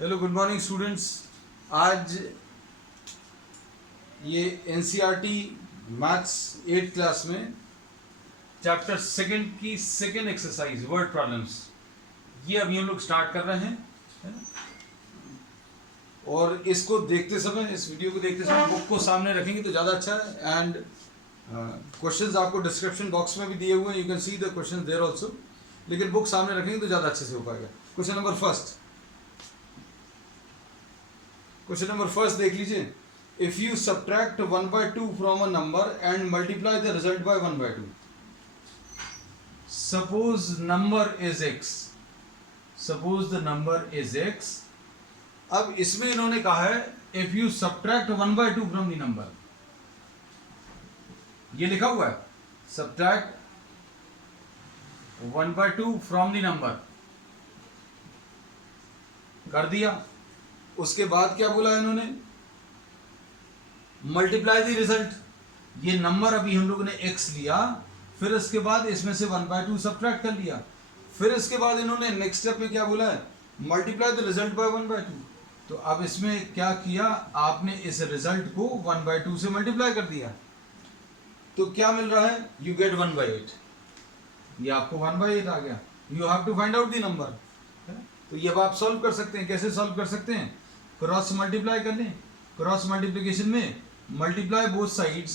Hello good morning students. आज ये NCERT maths 8th class में चैप्टर सेकंड की सेकंड एक्सरसाइज वर्ड प्रॉब्लम्स ये अभी हम लोग स्टार्ट कर रहे हैं, है ना। और इसको देखते समय, इस वीडियो को देखते समय बुक को सामने रखेंगे तो ज़्यादा अच्छा है। एंड क्वेश्चंस आपको डिस्क्रिप्शन बॉक्स में भी दिए हुए हैं, you can see the question there also, लेकिन बुक सामने रखेंगे तो ज़्यादा अच्छे से हो पाएगा। क्वेश्चन नंबर फर्स्ट देख लीजिए। If you subtract 1/2 from a number and multiply the result by 1/2, suppose number is x, suppose the number is x। अब इसमें इन्होंने कहा है if you subtract 1/2 from the number, ये लिखा हुआ है subtract 1/2 from the number, कर दिया। उसके बाद क्या बोला इन्होंने, मल्टीप्लाई द रिजल्ट। ये नंबर अभी हम लोगों ने x लिया, फिर इसके बाद इसमें से 1/2 सब्ट्रैक्ट कर लिया, फिर इसके बाद इन्होंने नेक्स्ट स्टेप में क्या बोला है, मल्टीप्लाई द रिजल्ट बाय 1/2। तो अब इसमें क्या किया, आपने इस रिजल्ट को 1/2 से मल्टीप्लाई कर दिया, तो क्या मिल रहा है, यू गेट 1/8। ये आपको 1/8 आ गया। You have to find out the number. तो ये अब आप सॉल्व कर सकते हैं। कैसे सॉल्व कर सकते हैं, क्रॉस मल्टीप्लाई कर लें। क्रॉस मल्टीप्लिकेशन में multiply both sides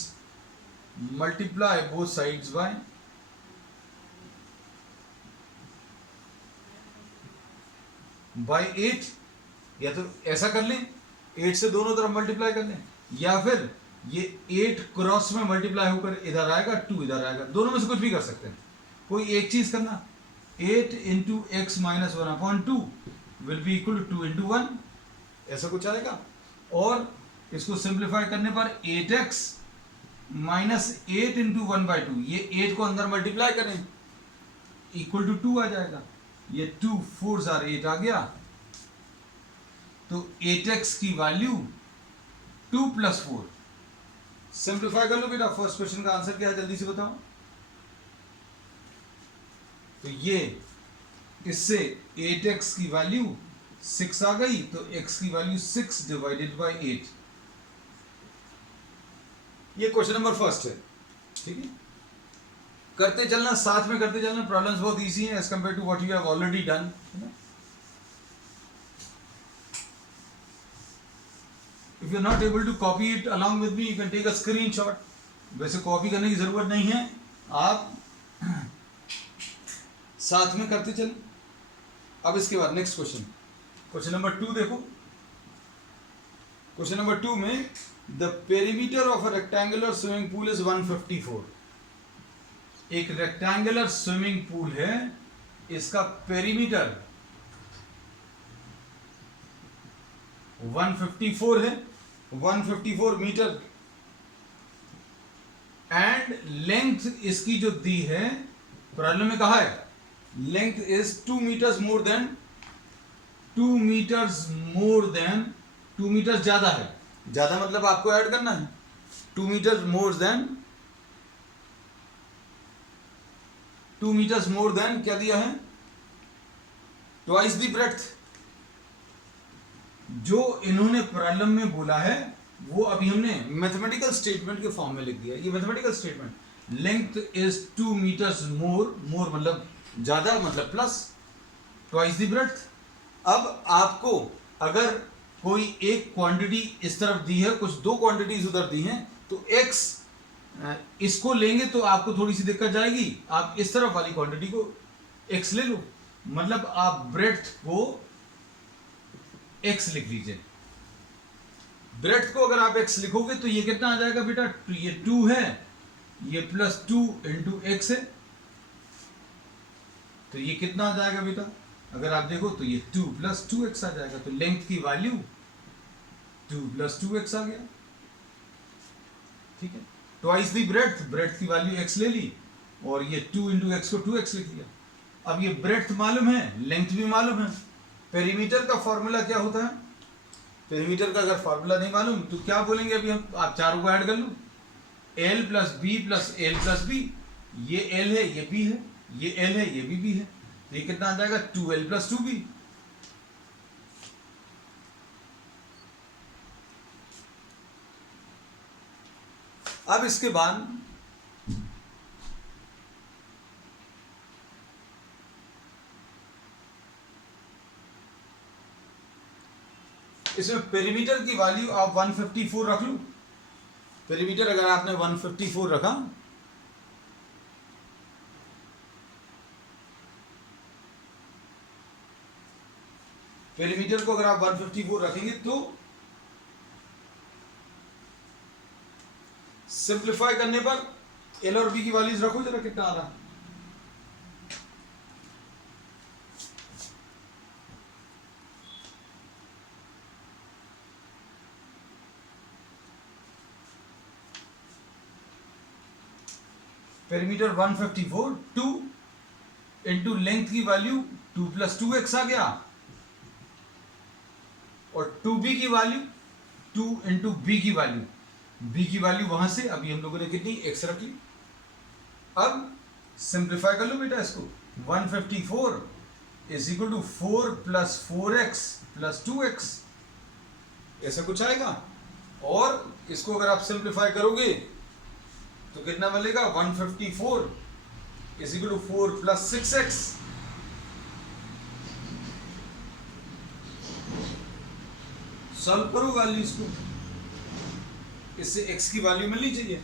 by 8, या तो ऐसा कर लें 8 से दोनों तरफ मल्टीप्लाई कर लें, या फिर ये 8 क्रॉस में मल्टीप्लाई होकर इधर आएगा, 2 इधर आएगा, दोनों में से कुछ भी कर सकते हैं। कोई एक चीज करना, 8 into x minus 1/2 will be equal to 2 into 1, ऐसा कुछ आएगा। और इसको सिंप्लीफाई करने पर 8x माइनस 8 इंटू 1/2, ये 8 को अंदर मल्टीप्लाई करें, इक्वल टू 2 आ जाएगा। ये 2 4 8 आ गया। तो 8x की वैल्यू 2 + 4। सिंप्लीफाई कर लो बेटा। फर्स्ट क्वेश्चन का आंसर क्या है, जल्दी से बताओ। तो ये इससे 8x की वैल्यू 6 आ गई, तो x की वैल्यू 6 डिवाइडेड बाई 8। ये क्वेश्चन नंबर फर्स्ट है, ठीक है। करते चलना, साथ में करते चलना। प्रॉब्लम्स बहुत इजी हैं as compared to what you have already done, है ना। If you are not able to copy it along with me, you can take a screenshot. वैसे कॉपी करने की जरूरत नहीं है, आप साथ में करते चलें। अब इसके बाद नेक्स्ट क्वेश्चन नंबर 2 देखो। क्वेश्चन नंबर 2 में the perimeter of a rectangular swimming pool is 154। एक रेक्टेंगुलर स्विमिंग पूल है, इसका पेरीमीटर 154 है, 154 मीटर। एंड लेंथ इसकी जो दी है, प्रॉब्लम में कहा है length is 2 metres more than 2 metres ज्यादा है। ज्यादा मतलब आपको ऐड करना है, 2 मीटर्स मोर देन क्या दिया है, ट्वाइस द ब्रेड्थ। जो इन्होंने प्रॉब्लम में बोला है वो अभी हमने मैथमेटिकल स्टेटमेंट के फॉर्म में लिख दिया। ये mathematical statement, length is 2 metres more मतलब ज्यादा, मतलब प्लस, ट्वाइस द ब्रेड्थ। अब आपको अगर कोई एक क्वांटिटी इस तरफ दी है, कुछ दो क्वांटिटीज उधर दी हैं, तो x इसको लेंगे तो आपको थोड़ी सी दिक्कत जाएगी। आप इस तरफ वाली क्वांटिटी को x ले लो, मतलब आप ब्रेड्थ को x लिख लीजिए। ब्रेड्थ को अगर आप x लिखोगे तो ये कितना आ जाएगा बेटा, ये 2 है, ये +2 इंटू x है, तो ये कितना आ जाएगा बेटा, अगर आप देखो तो ये 2 + 2x आ जाएगा। तो लेंथ की वैल्यू 2 + 2x आ गया, ठीक है। ट्वाइस दी ब्रेड्थ की वैल्यू x ले ली, और ये 2 इंटू x को 2x लिख लिया। अब ये ब्रेड्थ मालूम है, लेंथ भी मालूम है। पेरीमीटर का फॉर्मूला क्या होता है, पेरीमीटर का अगर फॉर्मूला नहीं मालूम तो क्या बोलेंगे अभी हम, आप चारों को ऐड कर लो, l + b + l + b। ये l है, ये b है, ये l है, ये भी b है, ये कितना आ जाएगा, 2l + 2b। अब इसके बाद इसमें पेरीमीटर की वैल्यू आप 154 रख लो। पेरीमीटर अगर आपने 154 रखा, पेरीमीटर को अगर आप 154 रखेंगे तो सिंप्लीफाई करने पर एल और बी की वैल्यूज रखो जरा, कितना आ रहा। पेरीमीटर 154, 2 इंटू लेंथ की वैल्यू 2 + 2x आ गया, और 2b की वैल्यू 2 इंटू बी की वैल्यू, b की वैल्यू वहां से अभी हम लोगों ने कितनी x रख ली। अब सिंप्लीफाई कर लो बेटा इसको, 154 = 4 + 4x + 2x, ऐसा कुछ आएगा। और इसको अगर आप सिंप्लीफाई करोगे तो कितना मिलेगा, 154 = 4 + 6x। सॉल्व करो वैल्यूज को, इससे x की वैल्यू मिलनी चाहिए।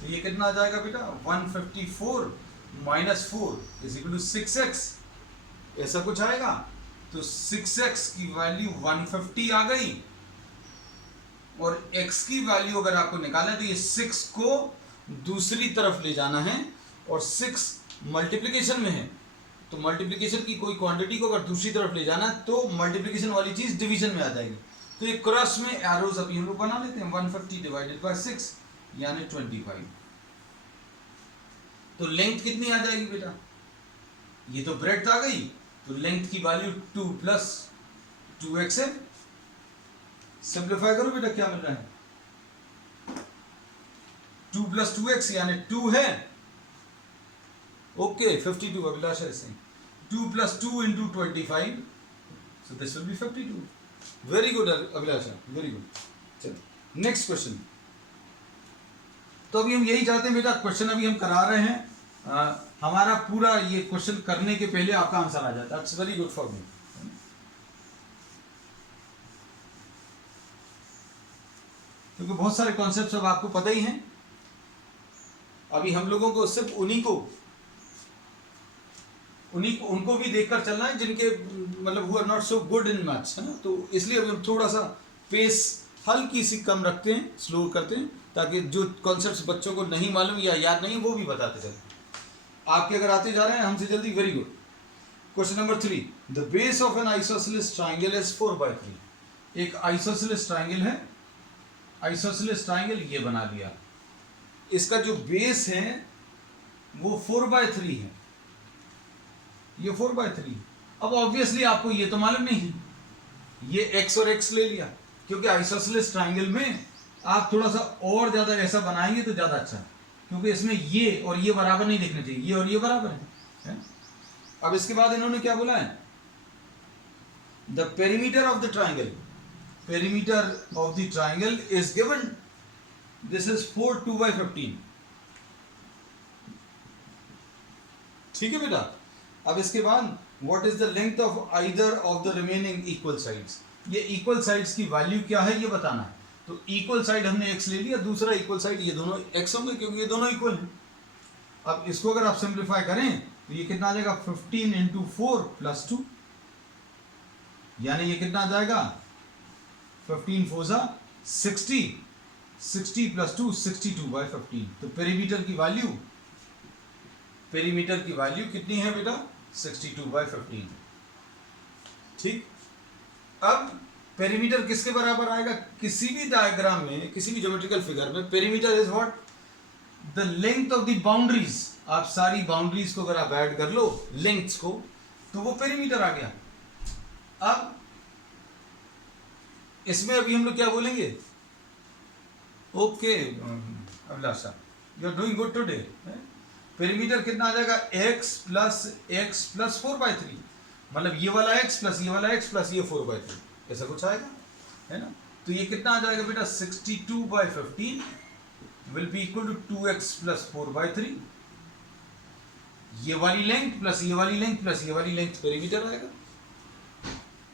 तो ये कितना आ जाएगा बेटा, 154 - 4 = 6x, ऐसा कुछ आएगा। तो 6x की वैल्यू 150 आ गई, और x की वैल्यू अगर आपको निकालना है तो ये 6 को दूसरी तरफ ले जाना है, और 6 मल्टीप्लिकेशन में है, तो मल्टीप्लिकेशन की कोई क्वांटिटी को अगर दूसरी तरफ ले जाना है तो मल्टीप्लिकेशन वाली चीज डिवीजन में आ जाएगी। तो ये क्रॉस में एरोज अभी हम लोग बना लेते हैं, 150 / 6 यानी 25। तो लेंथ कितनी आ जाएगी बेटा, ये तो ब्रेड्थ आ गई, तो लेंथ की वैल्यू 2 + 2x है। सिंप्लीफाई करो बेटा, क्या मिल रहा है, 2 + 2x यानी 2 है। ओके 52, अभिलाषा ऐसे 2 + 2 × 25, so this will be 52। Very good Abhilasha, very good. चलो नेक्स्ट क्वेश्चन। तो अभी हम यही चाहते हैं बेटा, क्वेश्चन अभी हम करा रहे हैं, हमारा पूरा ये क्वेश्चन करने के पहले आपका आंसर आ जाता है। That's very good for me, क्योंकि बहुत सारे कॉन्सेप्ट्स अब आपको पता ही हैं। अभी हम लोगों को सिर्फ उनको भी देखकर चलना है जिनके मतलब who are not so good in maths, है ना। तो इसलिए अभी हम थोड़ा सा पेस हल्की सी कम रखते हैं, स्लो करते हैं, ताकि जो कॉन्सेप्ट्स बच्चों को नहीं मालूम या याद नहीं वो भी बताते चलें। आपके अगर आते जा रहे हैं हमसे जल्दी, very good. Question number 3, the base of N isosceles triangle is 4/3। एक आइसोसेलेस ट्राइंगल है, आइसोसेलेस ट्राइंगल ये बना लिया, इसका जो बेस है वो 4/3 है, ये 4/3। अब ऑब्वियसली आपको ये तो मालूम नहीं है, ये x और x ले लिया, क्योंकि आइसोसेलेस ट्राइंगल में आप थोड़ा सा और ज्यादा ऐसा बनाएंगे तो ज्यादा अच्छा है, क्योंकि इसमें ये और ये बराबर नहीं दिखने चाहिए, ये और ये बराबर है? अब इसके बाद इन्होंने क्या बोला है, the perimeter of the triangle, perimeter of the triangle is given, this is 4 2/15। ठीक है बेटा। अब इसके बाद what is the length of either of the remaining equal sides, ये इक्वल साइड्स की वैल्यू क्या है ये बताना है। तो इक्वल साइड हमने x ले लिया, दूसरा इक्वल साइड ये दोनों x होंगे क्योंकि ये दोनों इक्वल हैं। अब इसको अगर आप सिंप्लीफाई करें तो ये कितना आ जाएगा, 15 × 4 + 2, यानी ये कितना आ जाएगा, 15 4 60, 60 + 2 62/15। तो पेरीमीटर की वैल्यू कितनी है बेटा, 62/15। ठीक। अब पेरीमीटर किसके बराबर आएगा, किसी भी डायग्राम में, किसी भी ज्योमेट्रिकल फिगर में perimeter is what, the length of the boundaries. आप सारी बाउंड्रीज को अगर आप ऐड कर लो लेंथ्स को, तो वो पेरीमीटर आ गया। अब इसमें अभी हम लोग क्या बोलेंगे, okay Abhilasha you are doing good today. Perimeter कितना आ जाएगा, x + x + 4/3, मतलब ये वाला x + ये वाला x + ये 4/3, ऐसा कुछ आएगा, है ना। तो ये कितना आ जाएगा बेटा, 62/15 will be equal to 2x plus 4/3, ये वाली लेंथ प्लस ये वाली लेंथ प्लस ये वाली लेंथ पेरीमीटर आएगा।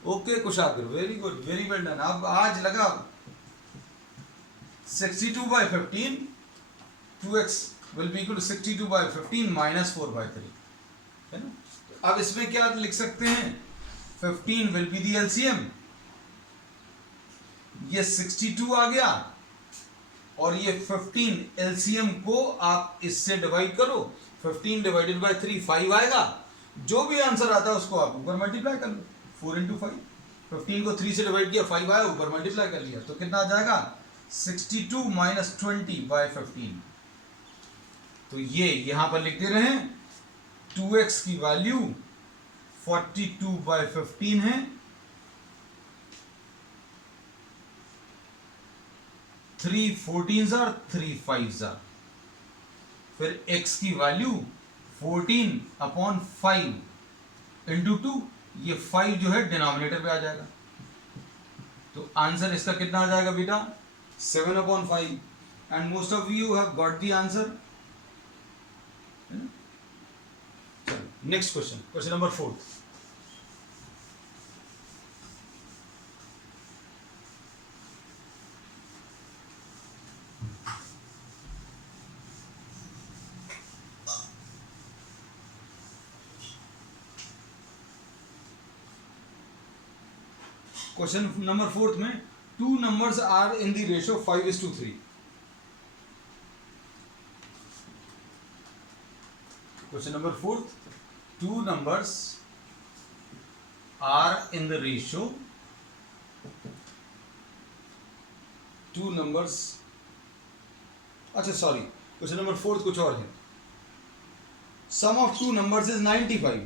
Okay Kushagra, very good, very well done. अब आज लगा 62/15, 2x will be equal to 62/15 minus 4/3, है ना। तो अब इसमें क्या लिख सकते हैं, 15 विल बी दी एलसीएम, ये 62 आ गया और ये 15 एलसीएम को आप इससे डिवाइड करो, 15 डिवाइडेड बाय 3 5 आएगा। जो भी आंसर आता है उसको आप ऊपर मल्टीप्लाई कर लो, 4 इंटू 5, 15 को 3 से डिवाइड किया, 5 आया, ऊपर मल्टीप्लाई कर लिया, तो कितना आ जाएगा 62 माइनस 20/15। तो ये यहां पर लिख दे रहे हैं 2x की वैल्यू 42/15 है, 3 14s are 3 5s are, फिर x की वैल्यू 14/5 इंटू 2, ये 5 जो है डिनोमिनेटर पे आ जाएगा, तो आंसर इसका कितना आ जाएगा बेटा 7/5। And most of you have got the answer. Next question, question number 4। Question number 4 में 2 numbers are in the ratio 5:3। Question number 4, 2 numbers are in the ratio, 2 numbers, अच्छा सॉरी, क्वेश्चन नंबर 4 कुछ और है। सम of 2 numbers is 95,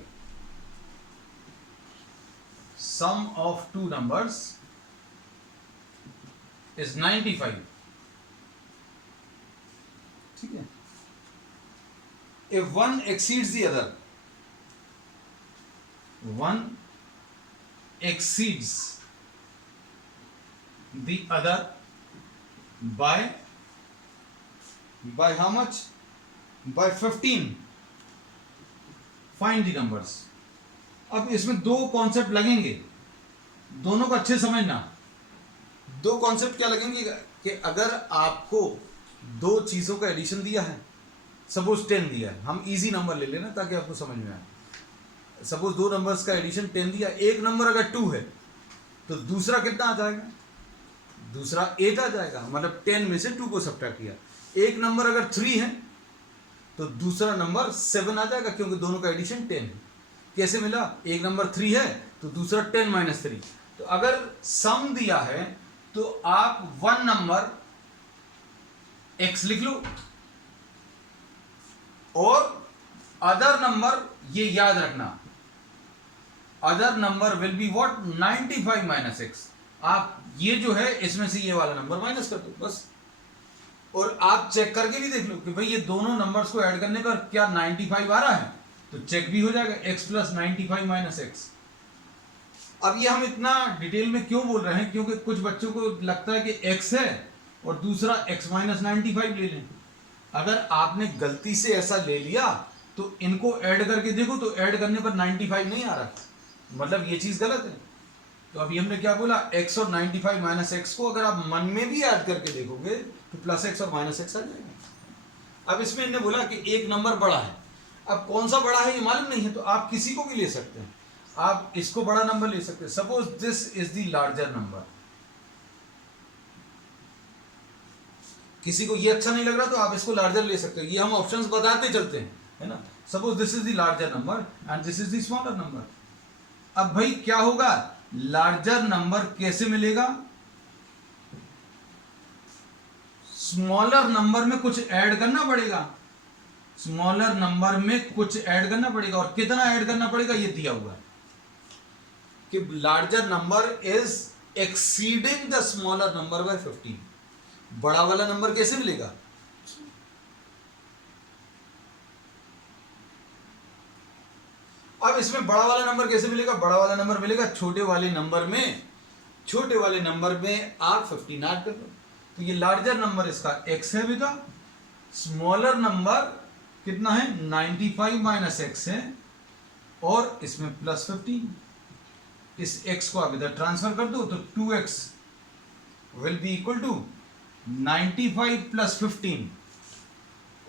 sum of 2 numbers is 95, ठीक है। If one exceeds the other, one exceeds the other by how much? By 15, find the numbers। अब इसमें दो concept लगेंगे, दोनों को अच्छे समझना। दो कॉन्सेप्ट क्या लगेंगे कि अगर आपको दो चीजों का एडिशन दिया है, सपोज 10 दिया है, हम इजी नंबर ले लेना ताकि आपको समझ में आए। सपोज दो नंबर्स का एडिशन 10 दिया, एक नंबर अगर 2 है तो दूसरा कितना आ जाएगा, दूसरा 8 आ जाएगा, मतलब 10 में से 2 को सब्ट्रैक्ट किया। एक नंबर अगर 3 है तो दूसरा नंबर 7 आ जाएगा, क्योंकि दोनों का एडिशन 10 है। कैसे मिला, एक नंबर 3 है तो दूसरा 10 - 3। तो अगर सम दिया है तो आप वन नंबर x लिख लो और अदर नंबर, ये याद रखना, other number will be what 95 - x। आप ये जो है इसमें से ये वाला नंबर माइनस कर दो बस, और आप चेक करके भी देख लो कि भाई ये दोनों नंबर्स को ऐड करने पर क्या 95 आ रहा है, तो चेक भी हो जाएगा, x + 95 - x। अब ये हम इतना डिटेल में क्यों बोल रहे हैं, क्योंकि कुछ बच्चों को लगता है कि x है और दूसरा x - 95 ले लें। अगर आपने गलती से ऐसा ले लिया तो इनको ऐड करके देखो, तो ऐड करने पर 95 नहीं आ रहा, मतलब ये चीज गलत है। तो अभी हमने क्या बोला, x और 95 - x को अगर आप मन में भी ऐड करके देखोगे तो +x और -x आ जाएगा। अब इसमें इन्होंने बोला कि एक नंबर बड़ा है, अब कौन सा बड़ा है ये मालूम नहीं है, तो आप किसी को भी ले सकते हैं, आप इसको बड़ा नंबर ले सकते हैं। Suppose this is the larger number, किसी को ये अच्छा नहीं लग रहा तो आप इसको लार्जर ले सकते हैं, ये हम ऑप्शंस बताते चलते हैं, है ना। Suppose this is the larger number and this is the smaller number. अब भाई क्या होगा, लार्जर नंबर कैसे मिलेगा, स्मॉलर नंबर में कुछ ऐड करना पड़ेगा, स्मॉलर नंबर में कुछ ऐड करना पड़ेगा, और कितना ऐड करना पड़ेगा ये दिया हुआ है कि larger number is exceeding the smaller number by 15। बड़ा वाला नंबर कैसे मिलेगा, अब इसमें बड़ा वाला नंबर कैसे मिलेगा, बड़ा वाला नंबर मिलेगा छोटे वाले नंबर में, छोटे वाले नंबर में आप 15 ऐड कर दो, तो ये लार्जर नंबर इसका x है बेटा, स्मॉलर नंबर कितना है 95 माइनस एक्स है और इसमें प्लस 15, इस x को आप इधर ट्रांसफर कर दो तो 2x will be equal to 95 plus 15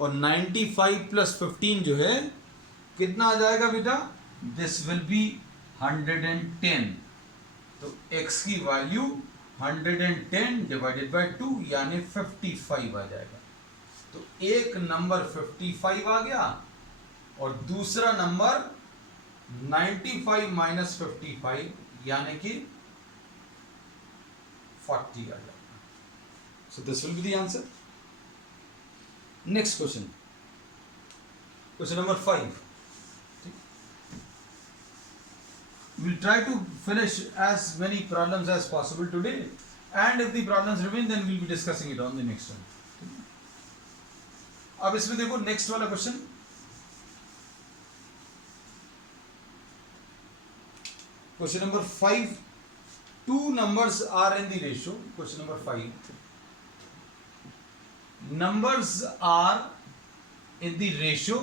और 95 प्लस 15 जो है कितना आ जाएगा बेटा, दिस विल बी 110। तो x की वैल्यू 110 डिवाइडेड बाय 2 यानी 55 आ जाएगा। तो एक नंबर 55 आ गया और दूसरा नंबर 95 माइनस 55 यानी कि 40 आ जाएगा। So this will be the answer. Next question, question number 5। We'll try to finish as many problems as possible today, and if the problems remain, then we'll be discussing it on the next one. अब इसमें देखो next वाला question, question number 5, two numbers are in the ratio. Question number 5, numbers are in the ratio,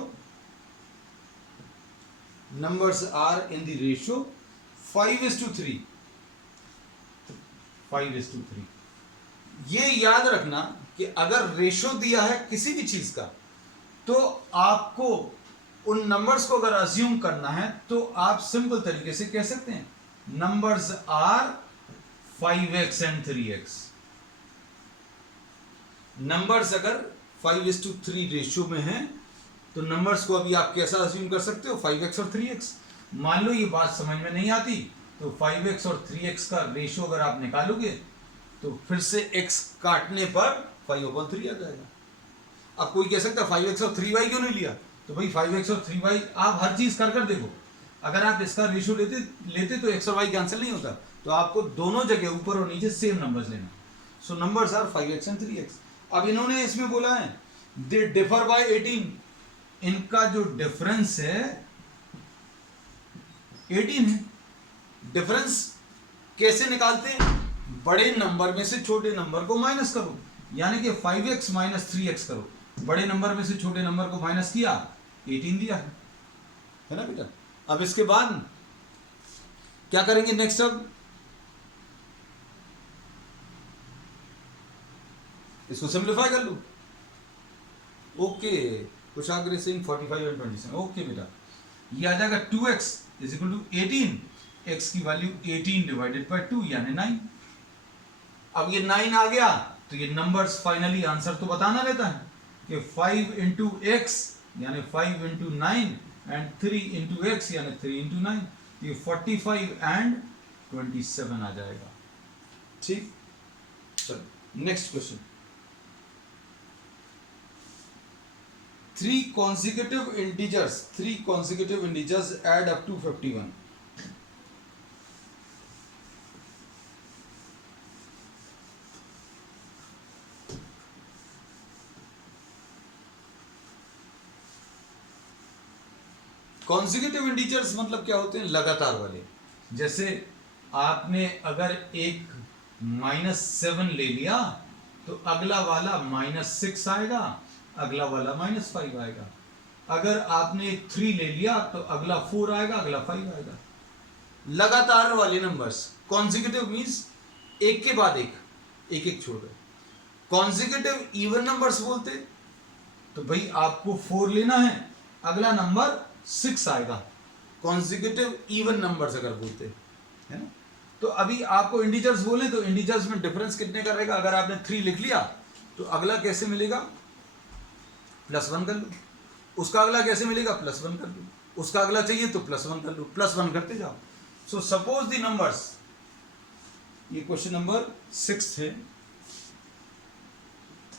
numbers are in the ratio 5:3, 5:3। ये याद रखना कि अगर ratio दिया है किसी भी चीज का तो आपको उन नंबर्स को अगर अज्यूम करना है तो आप सिंपल तरीके से कह सकते हैं numbers are 5x and 3x। Numbers अगर 5:3 रेशियो में है तो नंबर्स को अभी आप कैसा अज्यूम कर सकते हो, 5x और 3x। मान लो ये बात समझ में नहीं आती तो 5x और 3x का रेशियो अगर आप निकालोगे तो फिर से x काटने पर 5/3 आ जाएगा। अब कोई कह सकता है 5x और 3y क्यों नहीं लिया, तो भाई 5x और 3y आप हर चीज कर देखो, अगर आप इसका रेशियो लेते तो x और y कैंसिल नहीं होता, तो आपको दोनों जगह ऊपर और नीचे सेम नंबर्स लेना। So numbers are 5x and 3x। अब इन्होंने इसमें बोला है दे डिफर बाय 18, इनका जो डिफरेंस है 18 है। डिफरेंस कैसे निकालते हैं, बड़े नंबर में से छोटे नंबर को माइनस करो, यानी कि 5x माइनस 3x करो, बड़े नंबर में से छोटे नंबर को माइनस किया 18 दिया है ना बेटा। अब इसके बाद क्या करेंगे नेक्स्ट, अब इसको सिंप्लीफाई कर लो। Okay, Kushagra Singh 45 and 27। Okay बेटा, ये आ जाएगा 2x is equal to 18, x की वैल्यू 18 डिवाइडेड बाय 2 यानी 9। अब ये 9 आ गया तो ये नंबर्स फाइनली आंसर तो बताना रहता है कि 5 इंटू x यानी 5 इंटू 9 एंड 3 इंटू x यानी 3 इंटू 9, ये 45 एंड 27 आ जाएगा। ठीक, चलो next question. 3 consecutive integers add up to 51। Consecutive integers मतलब क्या होते हैं, लगातार वाले। जैसे आपने अगर एक -7 ले लिया तो अगला वाला -6 आएगा, अगला वाला -5 आएगा। अगर आपने 3 ले लिया तो अगला 4 आएगा, अगला 5 आएगा। लगातार वाले नंबर्स, कॉन्जिक्यूटिव मींस एक के बाद एक, एक एक छोड़ रहे। कॉन्जिक्यूटिव इवन नंबर्स बोलते तो भाई आपको 4 लेना है, अगला नंबर 6 आएगा। कॉन्जिक्यूटिव इवन नंबर्स अगर बोलते है ना। तो अभी आपको इंटीजर्स बोले तो इंटीजर्स में डिफरेंस कितने का रहेगा, अगर आपने 3 लिख लिया तो अगला कैसे मिलेगा, +1 कर लो, उसका अगला कैसे मिलेगा, +1 कर लो, उसका अगला चाहिए तो +1 कर लो, +1 करते जाओ। सो सपोज द नंबर्स, ये क्वेश्चन नंबर 6 है।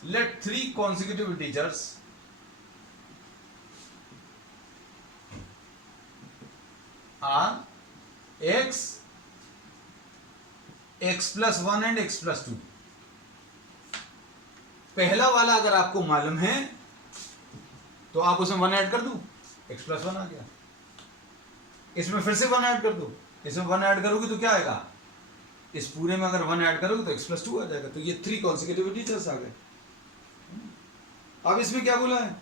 Let 3 consecutive integers are x, x+1 and x+2। पहला वाला अगर आपको मालूम है तो आप उसमें 1 ऐड कर दो, x+1 आ गया। इसमें फिर से 1 ऐड कर दो, इसमें 1 ऐड करोगे तो क्या आएगा, इस पूरे में अगर 1 ऐड करोगे तो x+2 आ जाएगा। तो ये 3 consecutive integers आ गए। अब इसमें क्या बोला है,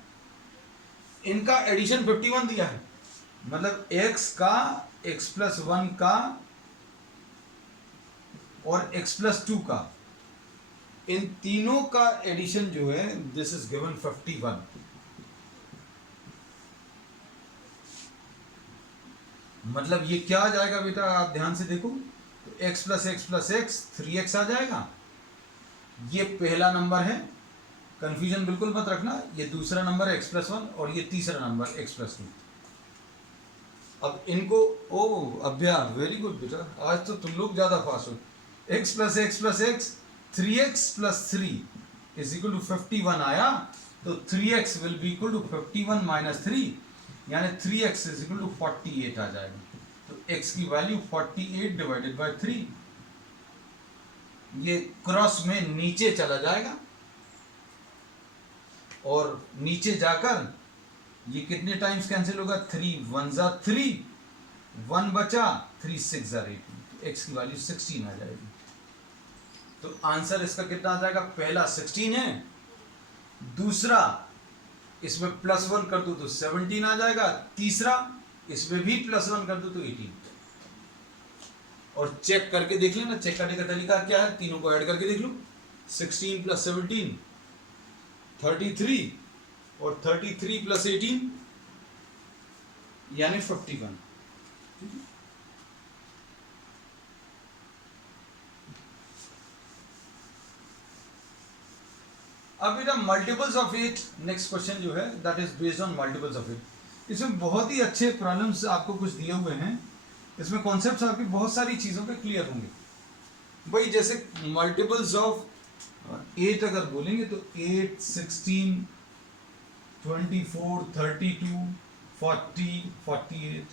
इनका एडिशन 51 दिया है, मतलब x का x+1 का और x+2 का, इन तीनों का एडिशन जो है दिस इज गिवन 51। मतलब ये क्या आ जाएगा बेटा, आप ध्यान से देखो, तो x plus X plus X 3x आ जाएगा, ये पहला नंबर है, कंफ्यूजन बिल्कुल मत रखना, ये दूसरा नंबर है x+1 और ये तीसरा नंबर x+2। अब इनको अभ्या वेरी गुड बेटा, आज तो तुम लोग ज्यादा फास्ट हो। x plus X plus X 3x plus 3 is equal to 51 आया, तो 3x will be equal to 51 minus 3, यानी 3x इज इक्वल टू 48 आ जाएगा। तो x की वैल्यू 48 डिवाइडेड बाय 3, ये क्रॉस में नीचे चला जाएगा और नीचे जाकर ये कितने टाइम्स कैंसिल होगा, 3 1 जा 3, 1 बचा, 3 6 जा 8, x की वैल्यू 16 आ जाएगी। तो आंसर इसका कितना आ जाएगा, पहला 16 है, दूसरा इसमें +1 कर दो तो 17 आ जाएगा, तीसरा इसमें भी +1 कर दो तो 18। और चेक करके देख लेना, चेक करने का तरीका क्या है, तीनों को ऐड करके देख लो, 16 + 17 33 और 33 + 18 यानी 51। अब बेटा मल्टीपल्स ऑफ 8, नेक्स्ट क्वेश्चन जो है that is based on multiples of 8। इसमें बहुत ही अच्छे प्रॉब्लम्स आपको कुछ दिए हुए हैं, इसमें कॉन्सेप्ट्स आपकी बहुत सारी चीज़ों के क्लियर होंगे। भाई जैसे मल्टीपल्स ऑफ 8 अगर बोलेंगे तो 8 16 24 32 40 48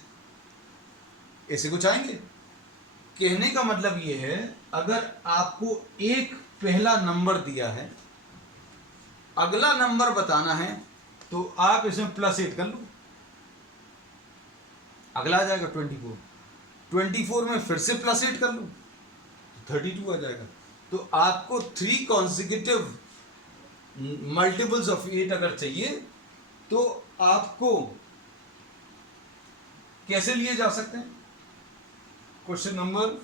ऐसे कुछ आएंगे। कहने का मतलब ये है, अगर आपको एक पहला नंबर दिया है, अगला नंबर बताना है, तो आप इसमें +8 कर लो, अगला आ जाएगा 24, 24 में फिर से +8 कर लो, 32 आ जाएगा। तो आपको 3 कॉन्सिक्यूटिव मल्टीपल्स ऑफ 8 अगर चाहिए तो आपको कैसे लिए जा सकते हैं। क्वेश्चन नंबर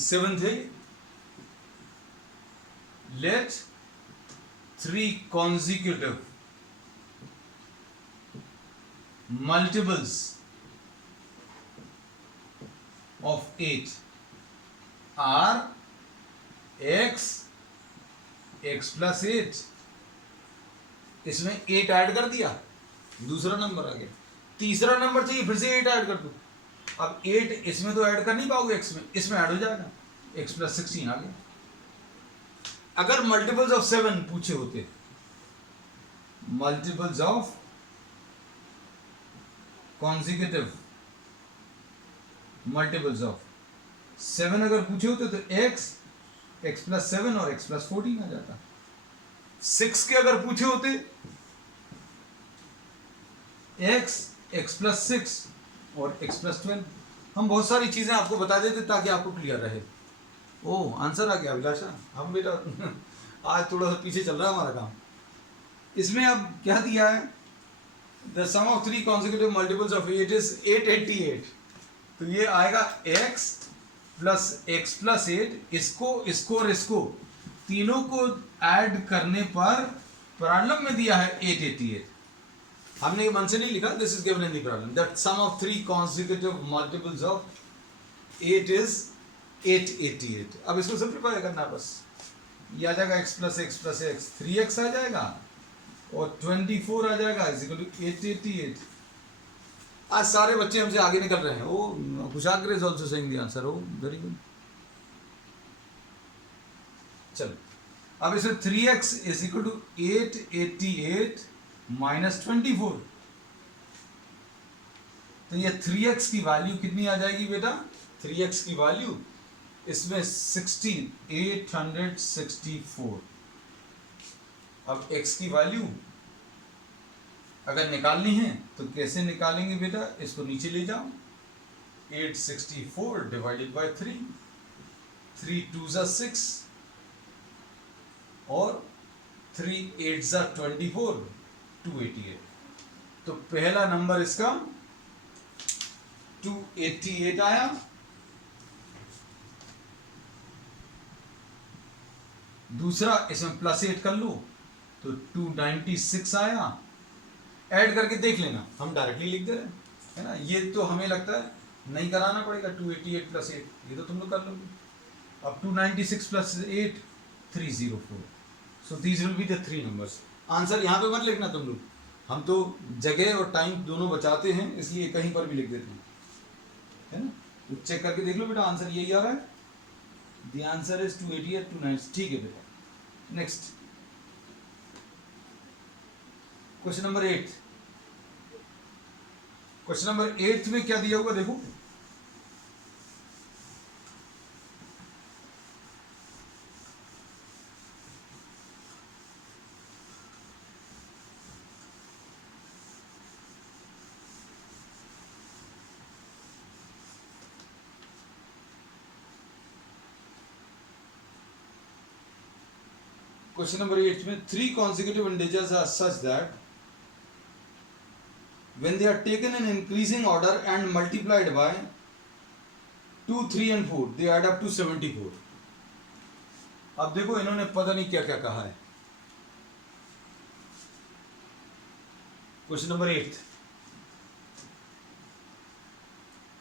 7 है, let 3 consecutive multiples of 8 are x plus 8। इसमें 8 ऐड कर दिया, दूसरा नंबर आ गया, तीसरा नंबर चाहिए, फिर से 8 ऐड कर दो। अब 8 इसमें तो ऐड कर नहीं पाओगे, x में, इसमें ऐड हो जाएगा, x + 16 आ गया। अगर मल्टीपल्स ऑफ 7 पूछे होते, multiples of consecutive multiples of 7 अगर पूछे होते तो x + 7 और x + 14 आ जाता। 6 के अगर पूछे होते x + 6 और x + 12, हम बहुत सारी चीजें आपको बता देते ताकि आपको क्लियर रहे। ओह आंसर आ गया अभिलाषा, हम बेटा आज थोड़ा सा पीछे चल रहा है हमारा काम। इसमें अब क्या दिया है, the sum of 3 consecutive multiples of 8 is 888। तो ये आएगा x + x + 8, इसको और इसको तीनों को ऐड करने पर प्रॉब्लम में दिया है 888। हमने मन से नहीं लिखा, this is given in the problem that sum of 3 consecutive multiples of 8 is 888। अब इसको सिंपलीफाई करना, बस ये आ जाएगा x + x + x 3x आ जाएगा और 24 आ जाएगा इज इक्वल टू 888। आज सारे बच्चे हमसे आगे निकल रहे हैं। Oh Kushagra is also saying the answer. Oh very good. चलो अब इसमें 3x is equal to 888 minus 24, तो ये 3x की वैल्यू कितनी आ जाएगी बेटा, 3x की वैल्यू इसमें 864। अब x की वैल्यू अगर निकालनी है तो कैसे निकालेंगे बेटा, इसको नीचे ले जाओ, 864 डिवाइडेड बाय 3 2 6 और 3 8 ज़ा 24, 288। तो पहला नंबर इसका 288 आया, दूसरा इसमें +8 कर लो तो 296 आया। ऐड करके देख लेना, हम डायरेक्टली लिख दे रहे हैं, है ना। ये तो हमें लगता है नहीं कराना पड़ेगा, 288 + 8 ये तो तुम लोग कर लोगे। अब 296 + 8 304। So these will be the 3 numbers. Answer यहाँ पे मत लिखना तुम लोग, हम तो जगह और टाइम दोनों बचाते हैं, इसलिए कहीं पर भी लिख देते हैं, है ना। चेक करके देख लो बेटा, आंसर यही आ रहा है। The answer is 288 296। ठीक है बेटा। Next question number 8। Question number 8 में क्या दिया हुआ देखो। Question number 8 में 3 consecutive integers are such that when they are taken in increasing order and multiplied by 2, 3 and 4 they add up to 74। अब देखो इन्होंने पता नहीं क्या क्या कहा है। क्वेश्चन नंबर 8,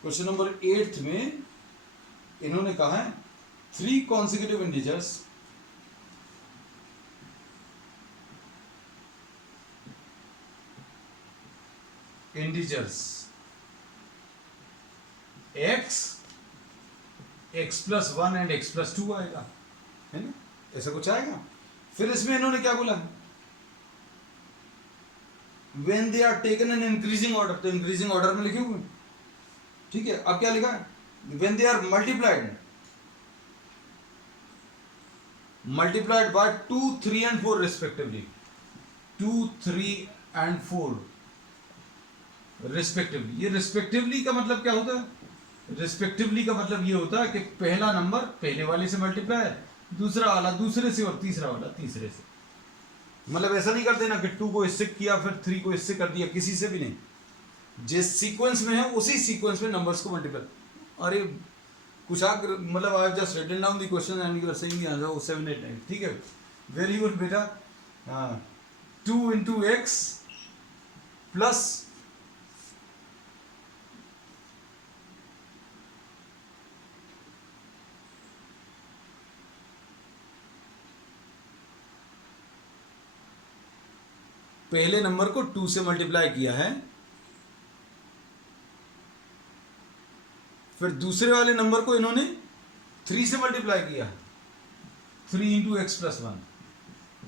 क्वेश्चन नंबर 8 में इन्होंने कहा है 3 consecutive integers x, x+1 and x+2 आएगा, है ना, ऐसा कुछ आएगा। फिर इसमें इन्होंने क्या बोला, when they are taken in increasing order, तो इंक्रीजिंग ऑर्डर में लिखे हुए, ठीक है। अब क्या लिखा है, when they are multiplied by 2, 3 and 4 respectively, 2, 3 and 4 respectively. ये रिस्पेक्टिवली का मतलब क्या होता है, रिस्पेक्टिवली का मतलब ये होता है कि पहला नंबर पहले वाले से मल्टीप्लाई, दूसरा वाला दूसरे से और तीसरा वाला तीसरे से। मतलब ऐसा नहीं कर देना कि 2 को इससे किया फिर 3 को इससे कर दिया, किसी से भी नहीं, जिस सीक्वेंस में है उसी सीक्वेंस में नंबर्स को मल्टीप्लाई। अरे कुछ मतलब I have just written down the question and you are saying the answer 7 8 9। ठीक है, वेरी गुड बेटा। 2 × x प्लस पहले नंबर को 2 से मल्टीप्लाई किया है, फिर दूसरे वाले नंबर को इन्होंने 3 से मल्टीप्लाई किया, 3 × x + 1,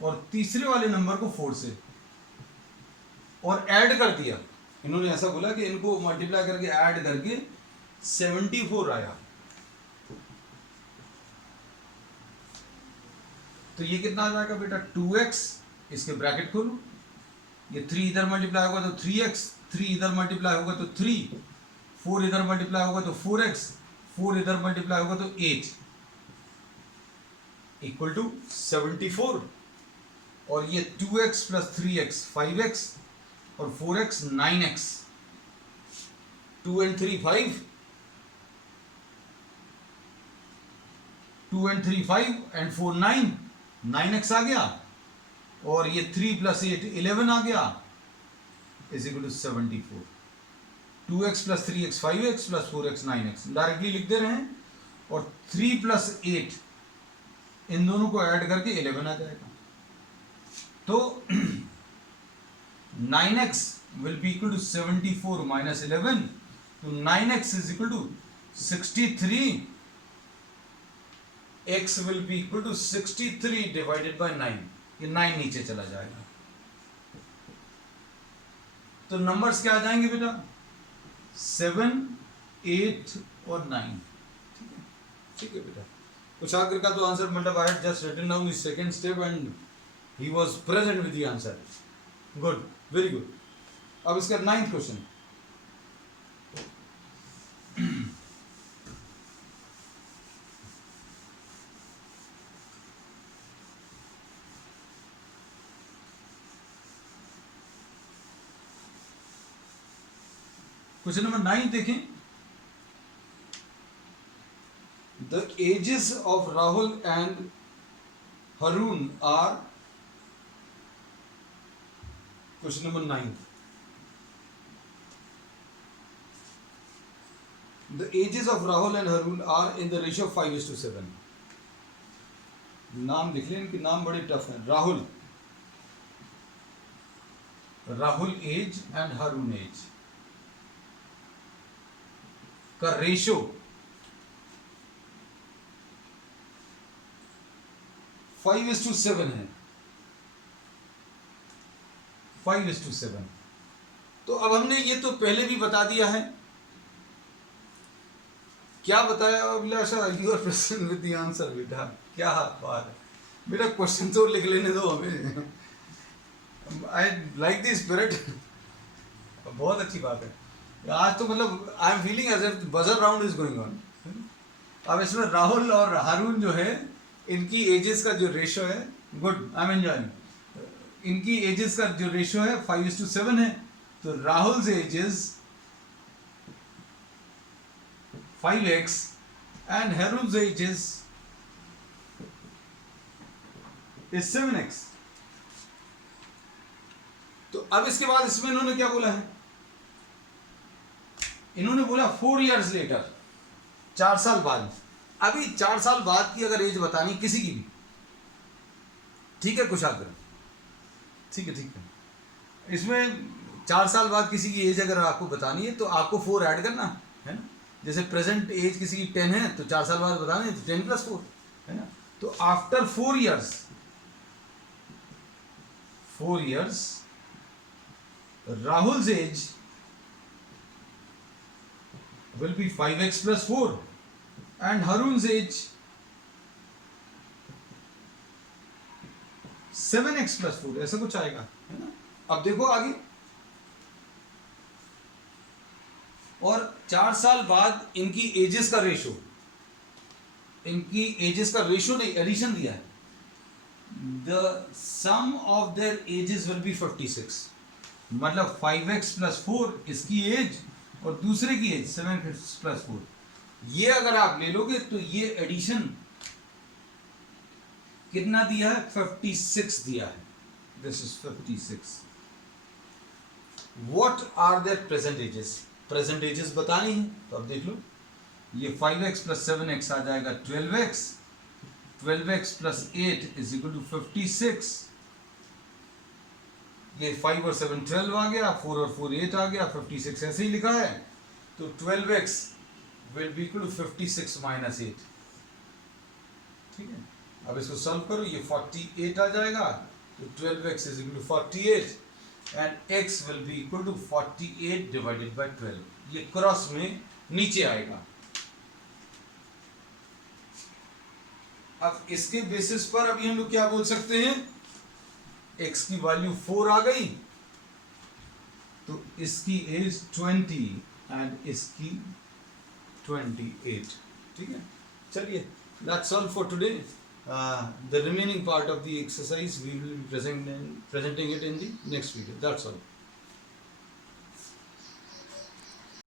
और तीसरे वाले नंबर को 4 से, और ऐड कर दिया। इन्होंने ऐसा बोला कि इनको मल्टीप्लाई करके ऐड करके 74 आया। तो ये कितना आ जाएगा बेटा, 2x, इसके ब्रैकेट खोलो, ये 3 इधर मल्टीप्लाई होगा तो 3x, 3 इधर मल्टीप्लाई होगा तो 3, 4 इधर मल्टीप्लाई होगा तो 4x, 4 इधर मल्टीप्लाई होगा तो 8 = 74। और ये 2x + 3x 5x और 4x 9x, 2 and 3 5, 2 and 3 5 and 4 9, 9x आ गया, और ये 3 + 8 11 आ गया, = 74। 2x + 3x 5x + 4x 9x directly लिख दे रहे हैं, और 3 + 8 इन दोनों को ऐड करके 11 आ जाएगा। तो 9x will be equal to 74 minus 11, तो 9x is equal to 63, x will be equal to 63 divided by 9, ये 9 नीचे चला जाएगा। तो नंबर्स क्या आ जाएंगे बेटा, 7 8 और 9। ठीक है बेटा। कुछ आकर का तो आंसर, मतलब I had just written down the second step and he was presented with the answer. Good, very good. अब इसका 9th क्वेश्चन, क्वेश्चन नंबर 9 देखें। The ages of Rahul and Harun are, question number 9. The ages of Rahul and Harun are in the ratio of 5:7. नाम लिख लें, इनके नाम बड़े tough हैं। Rahul age and Harun age का रेशो 5:7 है। 5:7। तो अब हमने ये तो पहले भी बता दिया है। क्या बताया Abhilasha? You are present with the answer. बेटा क्या बात है बेटा, क्वेश्चन तो लिख लेने दो हमें। I like the spirit. बहुत अच्छी बात है। आज तो मतलब I am feeling as if buzzer round is going on. अब इसमें राहुल और हारून जो है, इनकी एजेस का जो रेशो है, गुड, आई एम एंजॉयिंग। इनकी एजेस का जो रेशो है 5:7 है। तो Rahul ages 5x and Harun's ages is 7x। तो अब इसके बाद इसमें इन्होंने क्या बोला है? इन्होंने बोला 4 years लेटर, 4 साल बाद। अभी 4 साल बाद की अगर एज बतानी किसी की भी, ठीक है कुशाग्र, ठीक है, इसमें 4 साल बाद किसी की एज अगर आपको बतानी है तो आपको 4 ऐड करना है ना। जैसे प्रेजेंट एज किसी की 10 है तो 4 साल बाद बतानी है तो 10 + 4 है ना। तो after 4 years Rahul's age will be 5x + 4 and Harun's age 7x + 4, ऐसा कुछ आएगा है ना। अब देखो आगे, और 4 साल बाद इनकी एजेस का रेशो, इनकी एजेस का रेशो नहीं, एडिशन दिया है। The sum of their ages will be 56, मतलब 5x + 4 इसकी एज और दूसरे की एज 7x + 4। ये अगर आप ले लोगे तो ये एडिशन कितना दिया है? 56 दिया है। This is 56। What are their present ages? Present ages बतानी है तो अब देख लो, ये 5x + 7x आ जाएगा 12x, 12x + 8 = 56। ये 5 और 7 12 आ गया, 4 और 4 8 आ गया, 56 ऐसे ही लिखा है। तो 12x will be equal to 56 - 8। ठीक है, अब इसको सॉल्व करो, ये 48 आ जाएगा। तो 12x = 48 and x will be equal to 48 divided by 12। ये क्रॉस में नीचे आएगा। अब इसके बेसिस पर अभी हम लोग क्या बोल सकते हैं? x की वैल्यू 4 आ गई तो इसकी एज 20 एंड इसकी 28। ठीक है, चलिए, that's all for today. The remaining part of the exercise we will be presenting it in the next video. That's all.